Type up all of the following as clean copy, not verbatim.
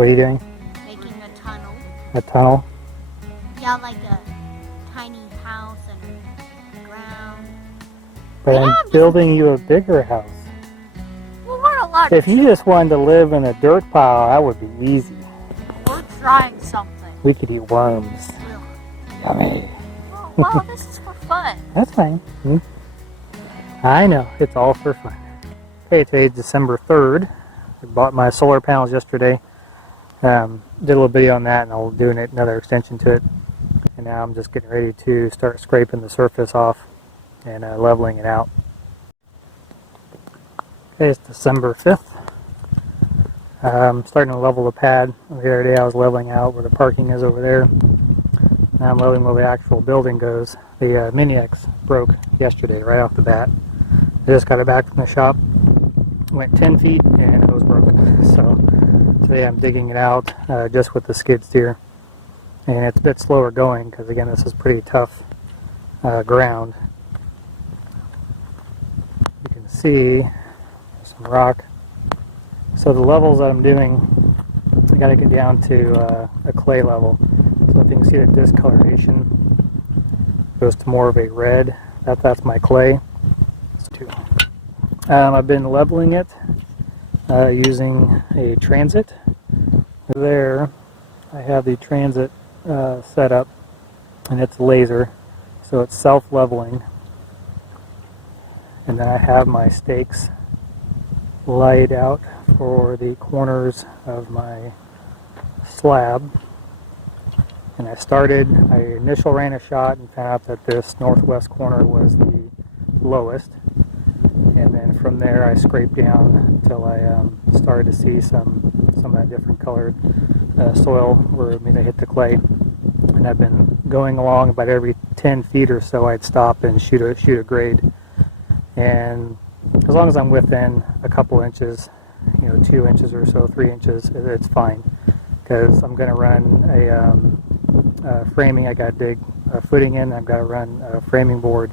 What are you doing? Making a tunnel. A tunnel? Yeah, like a tiny house and a ground. But I'm building you a bigger house. Well, we're a lot. If you just wanted to live in a dirt pile, that would be easy. We're trying something. We could eat worms. Yummy. Oh, well, this is for fun. That's fine. I know, it's all for fun. Okay, today's December 3rd. I bought my solar panels yesterday. Did a little video on that, and I'll do another extension to it. And now I'm just getting ready to start scraping the surface off and leveling it out. Okay, it's December 5th. I'm starting to level the pad. The other day I was leveling out where the parking is over there. Now I'm leveling where the actual building goes. The Mini-X broke yesterday right off the bat. I just got it back from the shop. Went 10 feet and it was broken. So today I'm digging it out just with the skid steer. And it's a bit slower going because again this is pretty tough ground. You can see some rock. So the levels that I'm doing, I got to get down to a clay level. So if you can see the discoloration goes to more of a red. That's my clay. I've been leveling it using a transit. There I have the transit set up, and it's laser, so it's self-leveling. And then I have my stakes laid out for the corners of my slab. And I initially ran a shot and found out that this northwest corner was the lowest. And then from there I scraped down until I started to see some of that different colored soil where I hit the clay. And I've been going along about every 10 feet or so I'd stop and shoot a grade. And as long as I'm within a couple inches, 2 inches or so, 3 inches, it's fine. Because I'm going to run a framing. I got to dig a footing in. I've got to run a framing board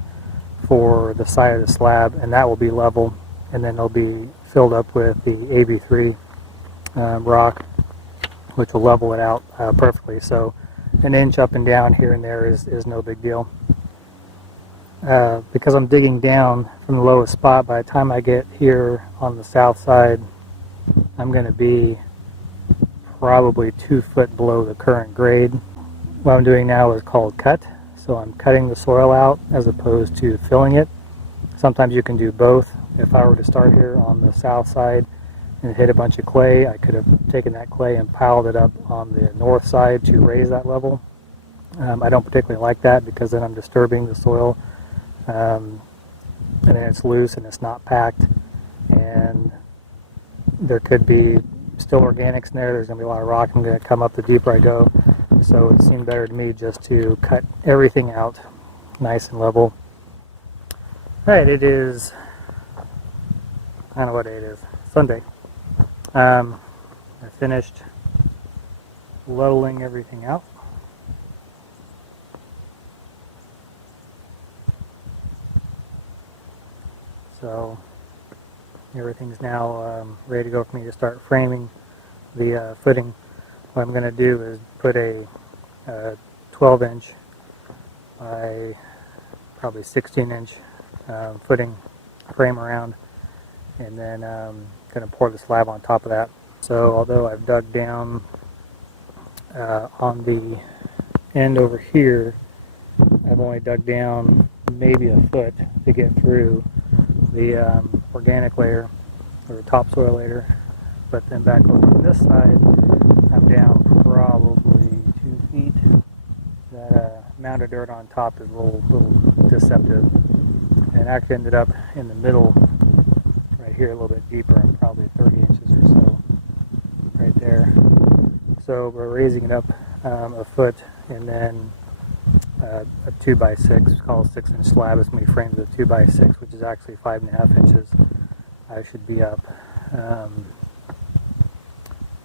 for the side of the slab, and that will be level, and then it'll be filled up with the AB3 rock, which will level it out perfectly. So an inch up and down here and there is no big deal. Because I'm digging down from the lowest spot, by the time I get here on the south side, I'm going to be probably 2 foot below the current grade. What I'm doing now is called cut. So I'm cutting the soil out as opposed to filling it. Sometimes you can do both. If I were to start here on the south side and hit a bunch of clay, I could have taken that clay and piled it up on the north side to raise that level. I don't particularly like that because then I'm disturbing the soil. And then it's loose and it's not packed. And there could be still organics in there. There's going to be a lot of rock. I'm going to come up the deeper I go. So it seemed better to me just to cut everything out nice and level. Alright, it is, I don't know what day it is, Sunday. I finished leveling everything out. So everything's now ready to go for me to start framing the footing. What I'm going to do is put a 12-inch by probably 16-inch footing frame around, and then going to pour the slab on top of that. So although I've dug down on the end over here, I've only dug down maybe a foot to get through the organic layer or the topsoil layer. But then back over on this side, I'm down probably 2 feet. That mound of dirt on top is a little deceptive, and actually ended up in the middle right here, a little bit deeper, probably 30 inches or so right there. So we're raising it up a foot, and then a 2x6, called a 6-inch slab, is going to be framed with a 2x6, which is actually 5.5 inches. I should be up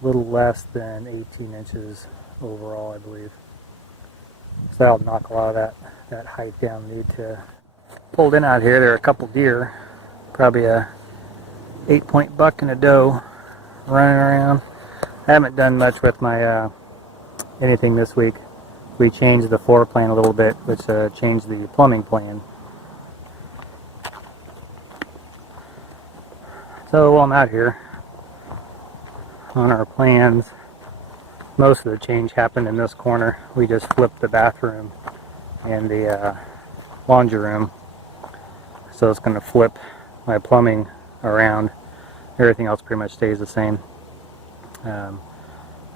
little less than 18 inches overall, I believe. So that'll knock a lot of that height down. Need to pulled in out here. There are a couple deer, probably a 8-point buck and a doe running around. I haven't done much with my anything this week. We changed the floor plan a little bit, which changed the plumbing plan. So while I'm out here on our plans, most of the change happened in this corner. We just flipped the bathroom and the laundry room, so it's going to flip my plumbing around. Everything else pretty much stays the same.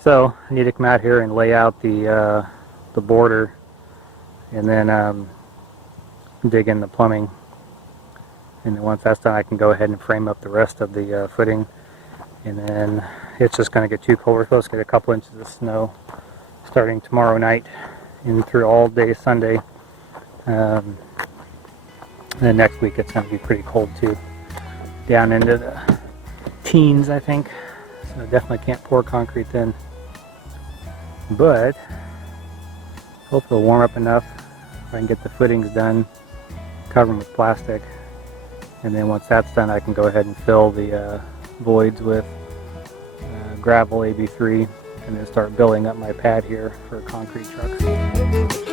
So I need to come out here and lay out the border, and then dig in the plumbing. And then once that's done, I can go ahead and frame up the rest of the footing. And then it's just going to get too cold. We're supposed to get a couple inches of snow starting tomorrow night and through all day Sunday. And then next week it's going to be pretty cold too, down into the teens, I think. So definitely can't pour concrete then. But hopefully it'll warm up enough if I can get the footings done, cover them with plastic, and then once that's done I can go ahead and fill the voids with gravel AB3 and then start building up my pad here for concrete trucks.